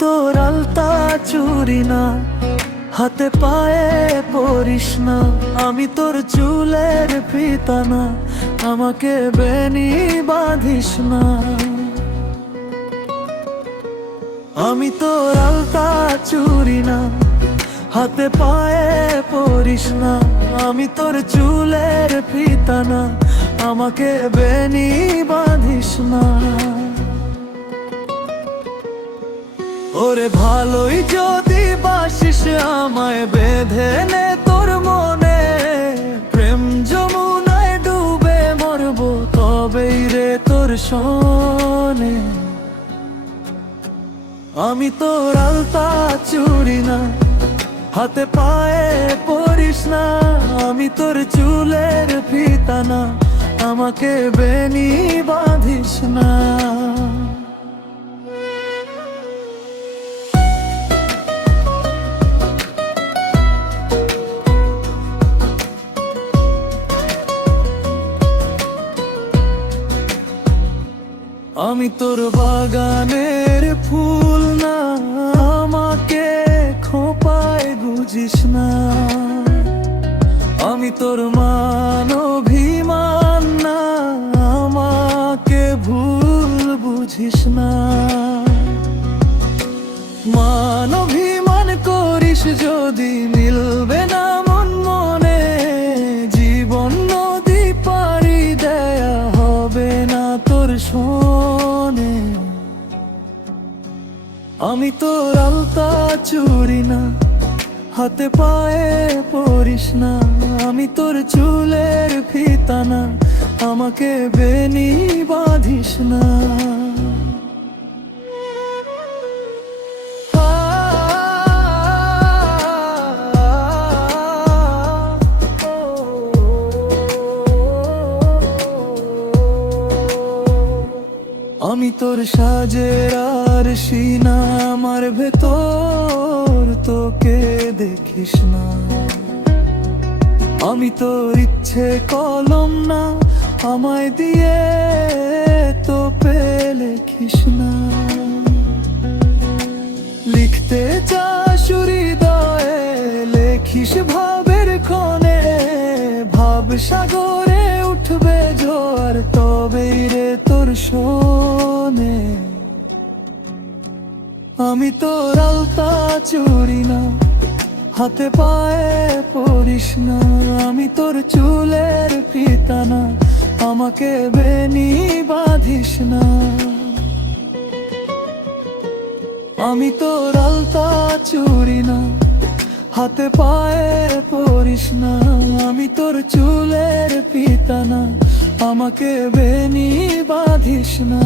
তোর আলতা চুরি না, হাতে পায়ে পরিস না। আমি তোর চুলের ফিতা না, আমাকে বেনি বাঁধিস না। আমি তোর আলতা চুরি না, হাতে পায়ে পরিস না। আমি তোর চুলের ফিতা না, আমাকে বেনি বাঁধিস না। ওরে ভালোই যদি বাসিস আমায় বেঁধে নে তোর মনে, প্রেম যমুনায় ডুবে মরবো তবেই রে তোর শোনে। আমি তোর আলতা চুরি না, হাতে পায়ে পরিস না। আমি তোর চুলের ফিতা না, আমাকে বেনি বাঁধিস না। আমি তোর বাগানের ফুল না, আমাকে খোঁপায় বুঝিস না। আমি তোর মান অভিমান না, আমাকে ভুল বুঝিস না। মান অভিমান করিস যদি মিলবে না মন মনে, জীবন নদী পাড়ি দেয়া হবে না তোর শোনে। আমি তোর আলতা চুরি না, হাতে পায়ে পরিস না। আমি তোর চুলের ফিতা না, আমাকে বেনি বাঁধিস না। আমি তোর সাজের আর সিনা, আমার ভেতর তোকে দেখিস না। আমি তোর ইচ্ছে কলম না, আমায় দিয়ে তো লেখিস না। লিখতে চাস হৃদয়ে, লেখিস ভাবের ক্ষণে। ভাব সাগরে উঠবে ঝড় তবেই রে তোর শোনে। আমি তোর আলতা চুরি না, হাতে পায়ে পরিস না। আমি তোর চুলের ফিতা না, আমাকে বেনি বাঁধিস না। আমি তোর আলতা চুরি না, হাতে পায়ে পরিস না। আমি তোর চুলের ফিতা না, আমাকে বেনি বাঁধিস না।